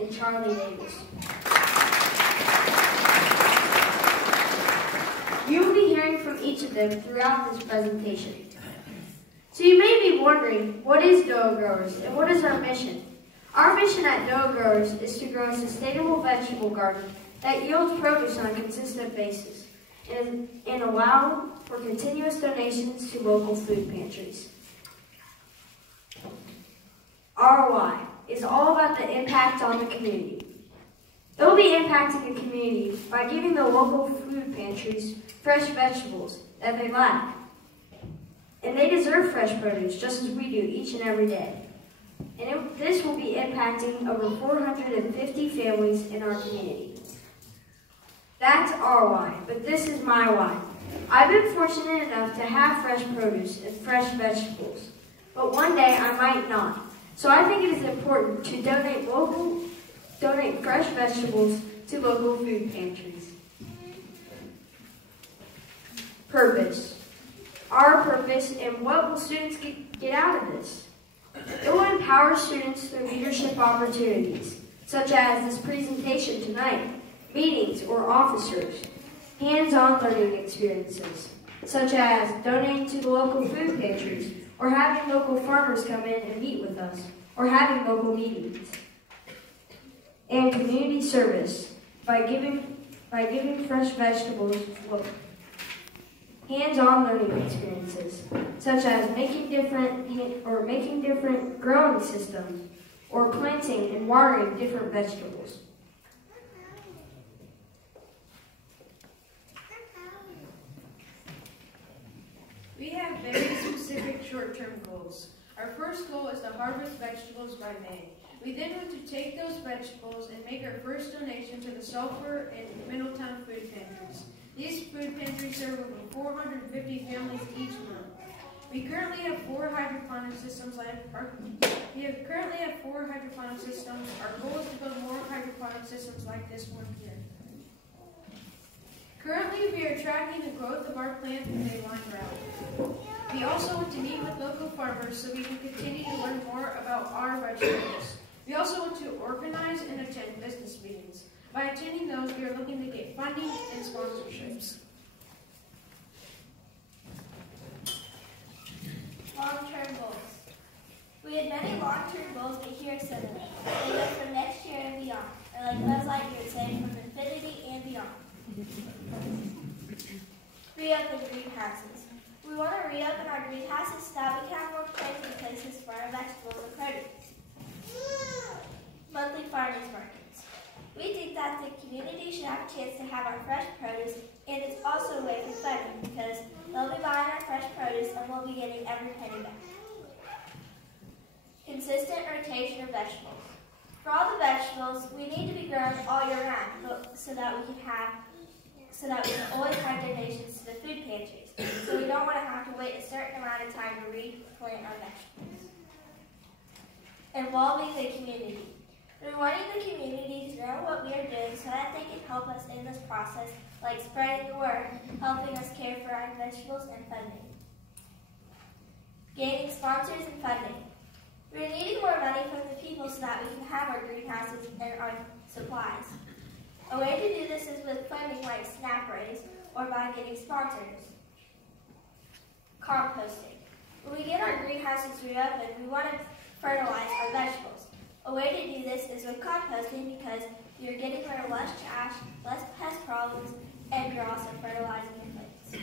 and Charlie Davis. You will be hearing from each of them throughout this presentation. So you may be wondering, what is Doah Growers and what is our mission? Our mission at Doah Growers is to grow a sustainable vegetable garden that yields produce on a consistent basis and allow for continuous donations to local food pantries. ROI is all about the impact on the community. It will be impacting the community by giving the local food pantries fresh vegetables that they lack. And they deserve fresh produce just as we do each and every day. And this will be impacting over 450 families in our community. That's our why, but this is my why. I've been fortunate enough to have fresh produce and fresh vegetables, but one day I might not. So I think it is important to donate fresh vegetables to local food pantries. Purpose. Our purpose and what will students get out of this? It will empower students through leadership opportunities, such as this presentation tonight, meetings or officers, hands-on learning experiences, such as donating to the local food pantries, or having local farmers come in and meet with us, or having local meetings. And community service, by giving fresh vegetables hands-on learning experiences, such as making different growing systems, or planting and watering different vegetables. We have very specific short-term goals. Our first goal is to harvest vegetables by May. We then want to take those vegetables and make our first donation to the Sulphur and Middletown food pantries. These food pantries serve over 450 families each month. We currently have 4 hydroponic systems. Our goal is to build more hydroponic systems like this one here. Currently, we are tracking the growth of our plants in a line route. We also want to meet with local farmers so we can continue to learn more about our vegetables. We also want to organize and attend business meetings. By attending those, we are looking to get funding and sponsorships. Long-term goals. We had many long-term goals, but here are some of them. They go from next year and beyond, or like Buzz Lightyear would say, from infinity and beyond. Reopen greenhouses. We want to reopen our greenhouses so that we can have more places for our vegetables and produce. Monthly farmers markets. We think that the community should have a chance to have our fresh produce, and it's also a way for funding because they'll be buying our fresh produce and we'll be getting every penny back. Consistent rotation of vegetables. For all the vegetables, we need to be grown all year round so that we can always have donations to the food pantries. So we don't want to have to wait a certain amount of time to replant our vegetables. Involving the community. We're wanting the community to know what we are doing so that they can help us in this process, like spreading the word, helping us care for our vegetables, and funding. Gaining sponsors and funding. We're needing more money from the people so that we can have our greenhouses and our supplies. A way to do this is with funding like SNAP raise or by getting sponsors. Composting. When we get our greenhouses reopened, we want to fertilize our vegetables. A way to do this is with composting because you're getting rid of less trash, less pest problems, and you're also fertilizing your plants.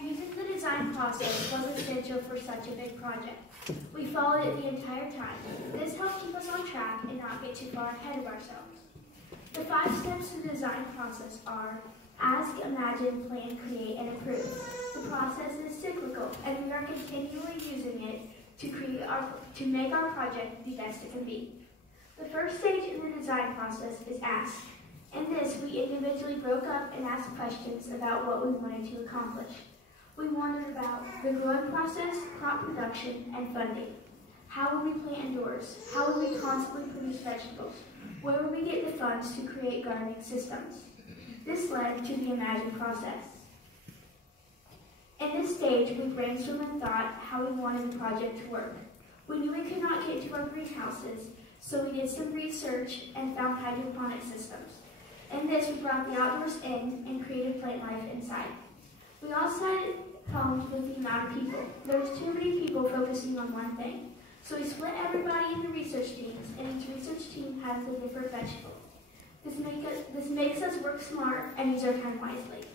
Using the design process was essential for such a big project. We followed it the entire time. This helped keep us on track and not get too far ahead of ourselves. The 5 steps to the design process are ask, imagine, plan, create, and approve. The process is cyclical, and we are continually using it to make our project the best it can be. The first stage in the design process is ask. In this, we individually broke up and asked questions about what we wanted to accomplish. We wondered about the growing process, crop production, and funding. How will we plant indoors? How will we constantly produce vegetables? Where will we get the funds to create gardening systems? This led to the imagine process. In this stage, we brainstormed and thought how we wanted the project to work. We knew we could not get into our greenhouses, so we did some research and found hydroponic systems. In this, we brought the outdoors in and created plant life inside. We also had homes with the amount of people. There was too many people focusing on one thing. So we split everybody into research teams, and each research team has a different vegetable. This makes us work smart and use our time wisely.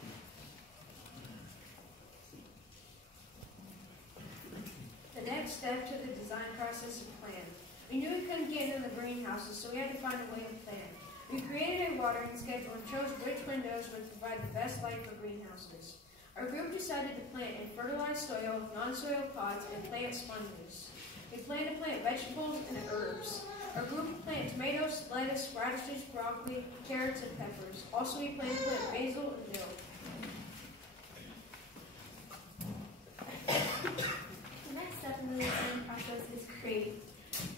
The next step to the design process is plan. We knew we couldn't get into the greenhouses, so we had to find a way to plan. We created a watering schedule and chose which windows would provide the best light for greenhouses. Our group decided to plant in fertilized soil, non-soil pots, and plant sponges. We planned to plant vegetables and herbs. Our group planted tomatoes, lettuce, radishes, broccoli, carrots, and peppers. Also, we planned to plant basil and dill. The next step in the design process is create.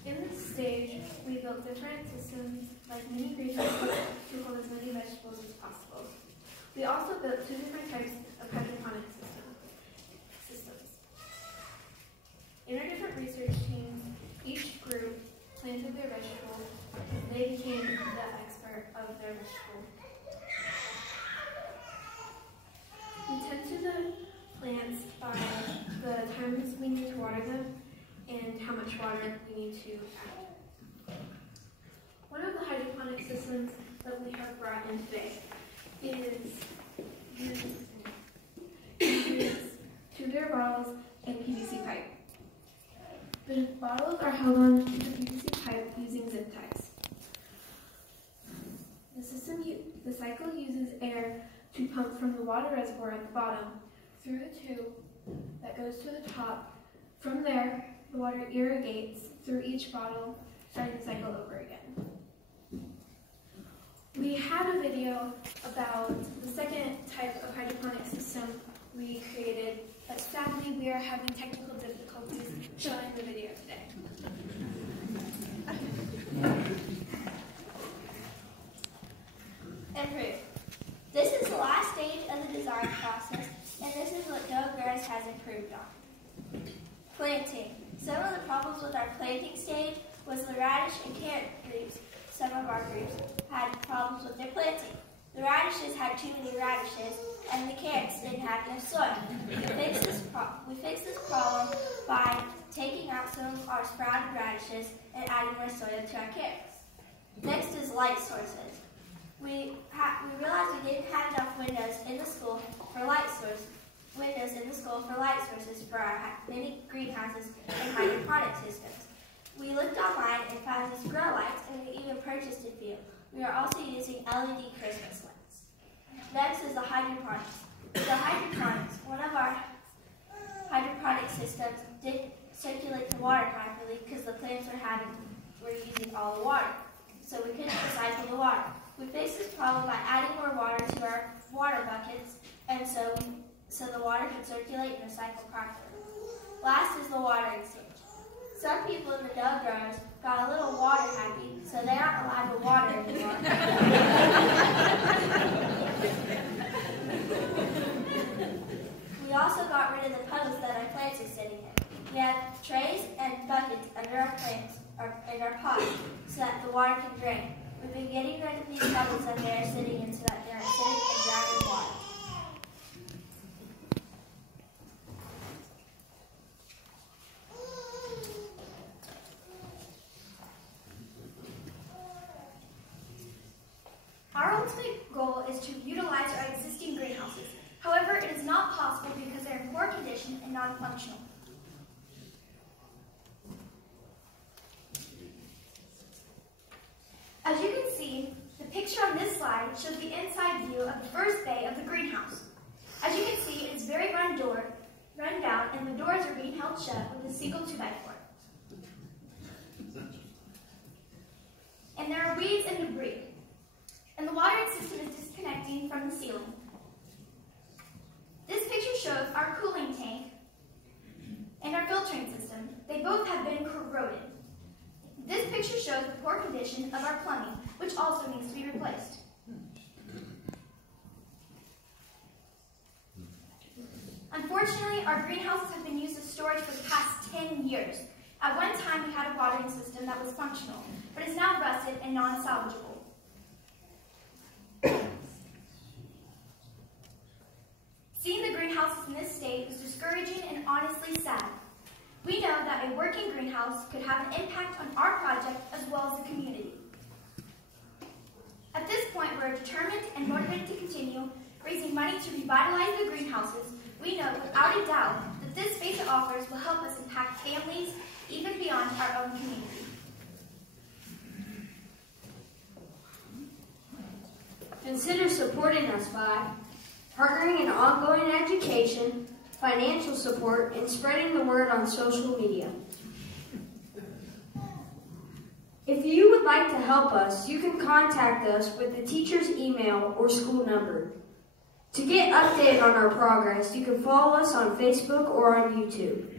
In this stage, we built different systems like mini greenhouses to hold as many vegetables as possible. We also built 2 different types of hydroponic systems. In our different research teams, each group planted their vegetable and they became the expert of their vegetable. We tend to the plants by the times we need to water them and how much water we need to add. One of the hydroponic systems that we have brought in today uses tubular bottles and PVC pipe. The bottles are held on to the PVC pipe using zip ties. The cycle uses air to pump from the water reservoir at the bottom through the tube that goes to the top. From there, the water irrigates through each bottle, starting the cycle over again. We had a video about the second type of hydroponic system we created, but sadly we are having technical difficulties showing the video today. Improve. This is the last stage of the design process, and this is what Doah has improved on. Planting. Some of the problems with our planting stage was the radish and carrot groups. Some of our groups had problems with their planting. The radishes had too many radishes, and the carrots didn't have enough soil. We fixed this problem by taking out some of our sprouted radishes and adding more soil to our carrots. Next is light sources. We realized we didn't have enough windows in the school for light sources for our many greenhouses and hydroponic systems. We looked online and found these grow lights, and we even purchased a few. We are also using LED Christmas lights. Next is the hydroponics. One of our hydroponic systems didn't circulate the water properly because the plants were using all the water, so we couldn't recycle the water. We fixed this problem by adding more water to our water buckets, and so the water could circulate and recycle properly. Last is the watering stage. Some people in the Doah growers got a little water happy, so they aren't allowed to water anymore. We also got rid of the puddles that our plants are sitting in. We have trays and buckets under our plants, in our pots, so that the water can drain. We've been getting rid of these puddles that they are sitting in so that they are sitting and drowning water. Our ultimate goal is to utilize our existing greenhouses. However, it is not possible because they are in poor condition and non-functional. As you can see, the picture on this slide shows the inside view of the first bay of the greenhouse. As you can see, it is very run down, and the doors are being held shut with a single 2x4. And there are weeds and debris. And the watering system is disconnecting from the ceiling. This picture shows our cooling tank and our filtering system. They both have been corroded. This picture shows the poor condition of our plumbing, which also needs to be replaced. Unfortunately, our greenhouses have been used as storage for the past 10 years. At one time, we had a watering system that was functional, but is now rusted and non-salvageable. Seeing the greenhouses in this state was discouraging and honestly sad. We know that a working greenhouse could have an impact on our project as well as the community. At this point, we're determined and motivated to continue raising money to revitalize the greenhouses. We know without a doubt that this space it offers will help us impact families even beyond our own community. Consider supporting us by partnering in ongoing education, financial support, and spreading the word on social media. If you would like to help us, you can contact us with the teacher's email or school number. To get updated on our progress, you can follow us on Facebook or on YouTube.